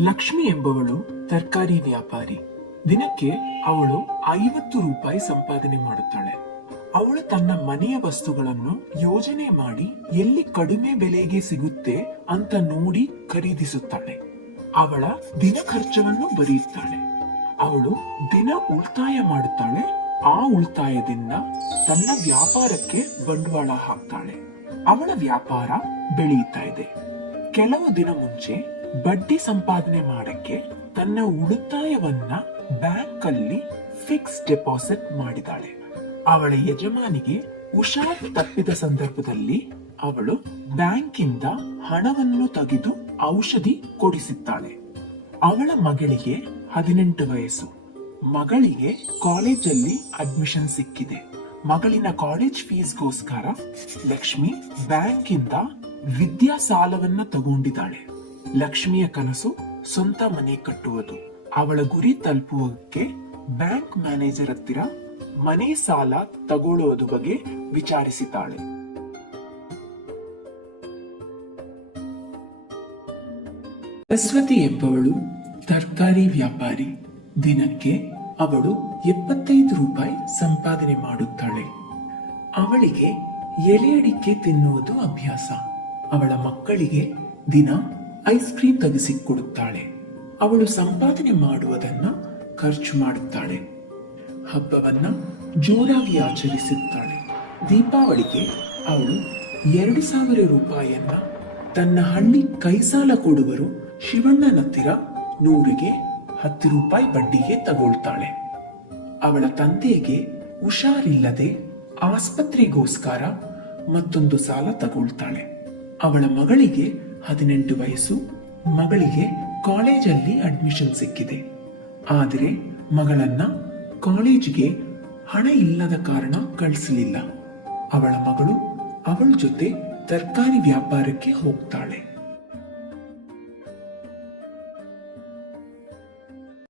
ಲಕ್ಷ್ಮಿ ಎಂಬವಳು ತರಕಾರಿ ವ್ಯಾಪಾರಿ. ದಿನಕ್ಕೆ ಅವಳು ಐವತ್ತು ರೂಪಾಯಿ ಸಂಪಾದನೆ ಮಾಡುತ್ತಾಳೆ. ಅವಳು ತನ್ನ ಮನೆಯ ವಸ್ತುಗಳನ್ನು ಯೋಜನೆ ಮಾಡಿ ಎಲ್ಲಿ ಕಡಿಮೆ ಬೆಲೆಗೆ ಸಿಗುತ್ತೆ ಅಂತ ನೋಡಿ ಖರೀದಿಸುತ್ತಾಳೆ. ಅವಳ ದಿನ ಖರ್ಚವನ್ನು ಬರೆಯುತ್ತಾಳೆ. ಅವಳು ದಿನ ಉಳಿತಾಯ ಮಾಡುತ್ತಾಳೆ. ಆ ಉಳಿತಾಯದಿಂದ ತನ್ನ ವ್ಯಾಪಾರಕ್ಕೆ ಬಂಡವಾಳ ಹಾಕ್ತಾಳೆ. ಅವಳ ವ್ಯಾಪಾರ ಬೆಳೆಯುತ್ತಾ ಇದೆ. ಕೆಲವು ದಿನ ಮುಂಚೆ ಬಡ್ಡಿ ಸಂಪಾದನೆ ಮಾಡಕ್ಕೆ ತನ್ನ ಉಳಿತಾಯವನ್ನ ಬ್ಯಾಂಕ್ ಅಲ್ಲಿ ಫಿಕ್ಸ್ ಡೆಪಾಸಿಟ್ ಮಾಡಿದಾಳೆ ಅವಳ ಯಜಮಾನಿಗೆ ಹುಷಾರ್ ತಪ್ಪಿದ ಸಂದರ್ಭದಲ್ಲಿ ಅವಳು ಬ್ಯಾಂಕಿಂದ ಹಣವನ್ನು ತೆಗೆದು ಔಷಧಿ ಕೊಡಿಸುತ್ತಾಳೆ ಅವಳ ಮಗಳಿಗೆ ಹದಿನೆಂಟು ವಯಸ್ಸು. ಮಗಳಿಗೆ ಕಾಲೇಜಲ್ಲಿ ಅಡ್ಮಿಷನ್ ಸಿಕ್ಕಿದೆ. ಮಗಳಿನ ಕಾಲೇಜ್ ಫೀಸ್ಗೋಸ್ಕರ ಲಕ್ಷ್ಮಿ ಬ್ಯಾಂಕಿಂದ ವಿದ್ಯಾ ಸಾಲವನ್ನ ತಗೊಂಡಿದ್ದಾಳೆ. ಲಕ್ಷ್ಮಿಯ ಕನಸು ಸ್ವಂತ ಮನೆ ಕಟ್ಟುವುದು. ಅವಳ ಗುರಿ ತಲುಪುವಕ್ಕೆ ಬ್ಯಾಂಕ್ ಮ್ಯಾನೇಜರ್ ಹತ್ತಿರ ಮನೆ ಸಾಲ ತಗೊಳ್ಳೋದು ಬಗ್ಗೆ ವಿಚಾರಿಸಿದ್ದಾಳೆ. ಸರಸ್ವತಿ ಎಂಬವಳು ತರಕಾರಿ ವ್ಯಾಪಾರಿ. ದಿನಕ್ಕೆ ಅವಳು ಎಪ್ಪತ್ತೈದು ರೂಪಾಯಿ ಸಂಪಾದನೆ ಮಾಡುತ್ತಾಳೆ. ಅವಳಿಗೆ ಎಲೆ ಅಡಿಕೆ ತಿನ್ನುವುದು ಅಭ್ಯಾಸ. ಅವಳ ಮಕ್ಕಳಿಗೆ ದಿನ ಐಸ್ ಕ್ರೀಮ್ ತೆಗೆಸಿಕೊಡುತ್ತಾಳೆ ಅವಳು ಸಂಪಾದನೆ ಮಾಡುವುದನ್ನ ಖರ್ಚು ಮಾಡುತ್ತಾಳೆ. ಹಬ್ಬವನ್ನ ಜೋರಾಗಿ ಆಚರಿಸುತ್ತಾಳೆ. ದೀಪಾವಳಿಗೆ ಅವಳು ಎರಡು ಸಾವಿರ ರೂಪಾಯಿಯನ್ನ ತನ್ನ ಹಳ್ಳಿ ಕೈಸಾಲ ಕೊಡುವರು ಶಿವಣ್ಣನತ್ತಿರ ನೂರಿಗೆ ಹತ್ತು ರೂಪಾಯಿ ಬಡ್ಡಿಗೆ ತಗೊಳ್ತಾಳೆ. ಅವಳ ತಂದೆಗೆ ಹುಷಾರಿಲ್ಲದೆ ಆಸ್ಪತ್ರೆಗೋಸ್ಕರ ಮತ್ತೊಂದು ಸಾಲ ತಗೊಳ್ತಾಳೆ. ಅವಳ ಮಗಳಿಗೆ ಹದಿನೆಂಟು ವಯಸ್ಸು ಮಗಳಿಗೆ ಕಾಲೇಜಲ್ಲಿ ಅಡ್ಮಿಷನ್ ಸಿಕ್ಕಿದೆ. ಆದರೆ ಮಗಳನ್ನ ಕಾಲೇಜಿಗೆ ಹಣ ಇಲ್ಲದ ಕಾರಣ ಕಳಿಸಲಿಲ್ಲ. ಅವಳ ಮಗಳು ಅವಳ ಜೊತೆ ತರಕಾರಿ ವ್ಯಾಪಾರಕ್ಕೆ ಹೋಗ್ತಾಳೆ.